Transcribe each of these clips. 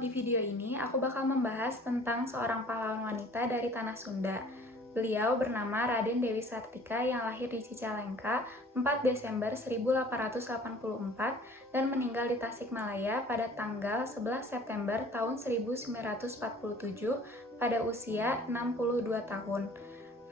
Di video ini, aku bakal membahas tentang seorang pahlawan wanita dari Tanah Sunda. Beliau bernama Raden Dewi Sartika yang lahir di Cicalengka 4 Desember 1884 dan meninggal di Tasikmalaya pada tanggal 11 September tahun 1947 pada usia 62 tahun.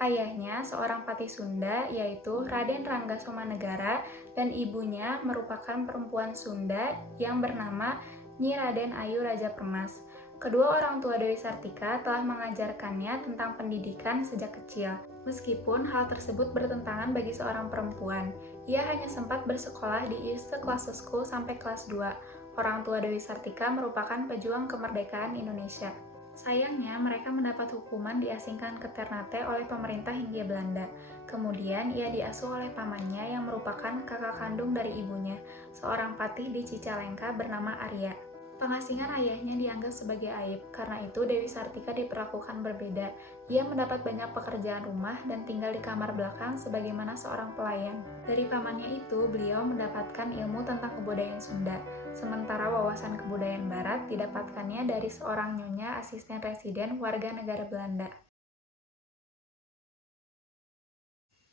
Ayahnya seorang patih Sunda yaitu Raden Rangga Somanegara dan ibunya merupakan perempuan Sunda yang bernama Nyi Raden Ayu Raja Permas. Kedua orang tua Dewi Sartika telah mengajarkannya tentang pendidikan sejak kecil. Meskipun hal tersebut bertentangan bagi seorang perempuan, ia hanya sempat bersekolah di Eerste Klasse School sampai kelas 2. Orang tua Dewi Sartika merupakan pejuang kemerdekaan Indonesia. Sayangnya, mereka mendapat hukuman diasingkan ke Ternate oleh pemerintah Hindia Belanda. Kemudian, ia diasuh oleh pamannya yang merupakan kakak kandung dari ibunya, seorang patih di Cicalengka bernama Arya. Pengasingan ayahnya dianggap sebagai aib, karena itu Dewi Sartika diperlakukan berbeda. Ia mendapat banyak pekerjaan rumah dan tinggal di kamar belakang sebagaimana seorang pelayan. Dari pamannya itu, beliau mendapatkan ilmu tentang kebudayaan Sunda, sementara wawasan kebudayaan Barat didapatkannya dari seorang nyonya asisten residen warga negara Belanda.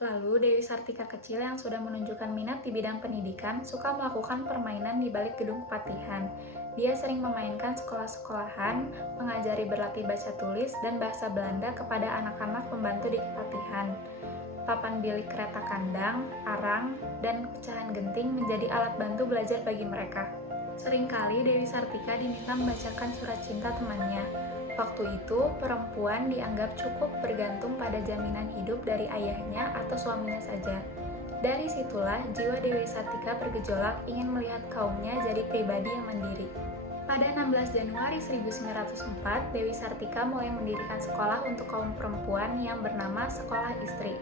Lalu, Dewi Sartika kecil yang sudah menunjukkan minat di bidang pendidikan suka melakukan permainan di balik gedung kepatihan. Dia sering memainkan sekolah-sekolahan, mengajari berlatih baca tulis dan bahasa Belanda kepada anak-anak pembantu di kepatihan. Papan bilik kereta kandang, arang, dan pecahan genting menjadi alat bantu belajar bagi mereka. Seringkali Dewi Sartika diminta membacakan surat cinta temannya. Waktu itu, perempuan dianggap cukup bergantung pada jaminan hidup dari ayahnya atau suaminya saja. Dari situlah, jiwa Dewi Sartika bergejolak ingin melihat kaumnya jadi pribadi yang mandiri. Pada 16 Januari 1904, Dewi Sartika mulai mendirikan sekolah untuk kaum perempuan yang bernama Sekolah Istri.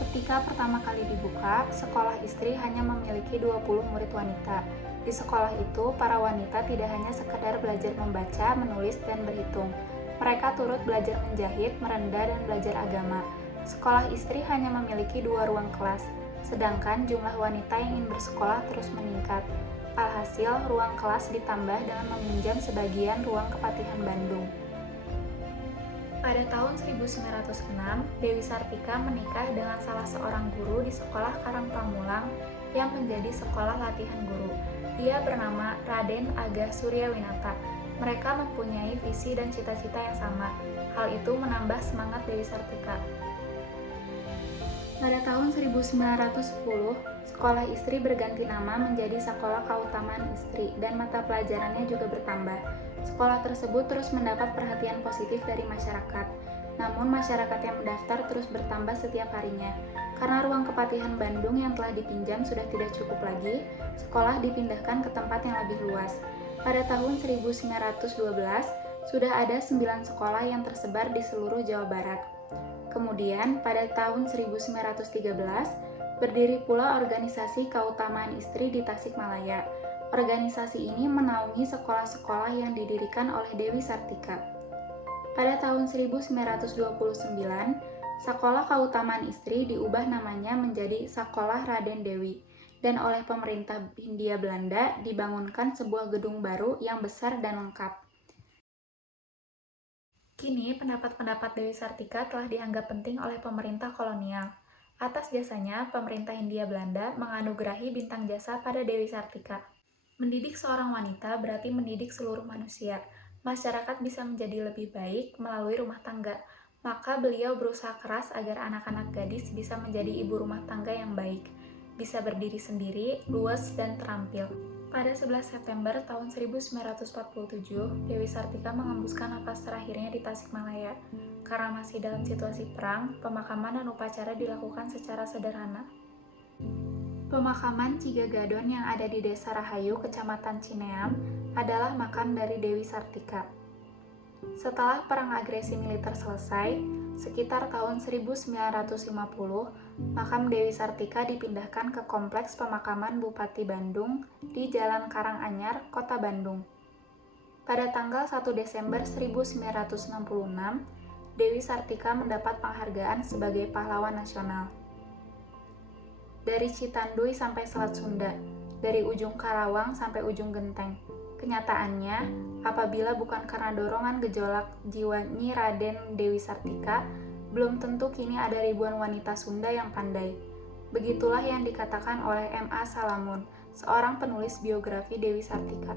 Ketika pertama kali dibuka, sekolah istri hanya memiliki 20 murid wanita. Di sekolah itu, para wanita tidak hanya sekedar belajar membaca, menulis, dan berhitung. Mereka turut belajar menjahit, merendah, dan belajar agama. Sekolah istri hanya memiliki 2 ruang kelas, sedangkan jumlah wanita yang ingin bersekolah terus meningkat. Alhasil, ruang kelas ditambah dengan meminjam sebagian ruang kepatihan Bandung. Pada tahun 1906, Dewi Sartika menikah dengan salah seorang guru di sekolah Karang Pamulang yang menjadi sekolah latihan guru. Dia bernama Raden Agah Suryawinata. Mereka mempunyai visi dan cita-cita yang sama. Hal itu menambah semangat Dewi Sartika. Pada tahun 1910, sekolah istri berganti nama menjadi Sekolah Kautamaan Istri dan mata pelajarannya juga bertambah. Sekolah tersebut terus mendapat perhatian positif dari masyarakat. Namun masyarakat yang mendaftar terus bertambah setiap harinya. Karena ruang kepatihan Bandung yang telah dipinjam sudah tidak cukup lagi, sekolah dipindahkan ke tempat yang lebih luas. Pada tahun 1912, sudah ada 9 sekolah yang tersebar di seluruh Jawa Barat. Kemudian, pada tahun 1913, berdiri pula organisasi Kautamaan Istri di Tasikmalaya. Organisasi ini menaungi sekolah-sekolah yang didirikan oleh Dewi Sartika. Pada tahun 1929, Sekolah Kautamaan Istri diubah namanya menjadi Sekolah Raden Dewi, dan oleh pemerintah Hindia Belanda dibangunkan sebuah gedung baru yang besar dan lengkap. Kini, pendapat-pendapat Dewi Sartika telah dianggap penting oleh pemerintah kolonial. Atas jasanya, pemerintah Hindia Belanda menganugerahi bintang jasa pada Dewi Sartika. Mendidik seorang wanita berarti mendidik seluruh manusia. Masyarakat bisa menjadi lebih baik melalui rumah tangga. Maka beliau berusaha keras agar anak-anak gadis bisa menjadi ibu rumah tangga yang baik, bisa berdiri sendiri, luas, dan terampil. Pada 11 September tahun 1947, Dewi Sartika mengembuskan napas terakhirnya di Tasikmalaya. Karena masih dalam situasi perang, pemakaman dan upacara dilakukan secara sederhana. Pemakaman Cigagadon yang ada di Desa Rahayu, Kecamatan Cineam, adalah makam dari Dewi Sartika. Setelah perang agresi militer selesai, sekitar tahun 1950, makam Dewi Sartika dipindahkan ke Kompleks Pemakaman Bupati Bandung di Jalan Karanganyar, Kota Bandung. Pada tanggal 1 Desember 1966, Dewi Sartika mendapat penghargaan sebagai pahlawan nasional. Dari Citanduy sampai Selat Sunda, dari ujung Karawang sampai ujung Genteng, Kenyataannya, apabila bukan karena dorongan gejolak jiwa Nyi Raden Dewi Sartika, belum tentu kini ada ribuan wanita Sunda yang pandai. Begitulah yang dikatakan oleh M.A. Salamun, seorang penulis biografi Dewi Sartika.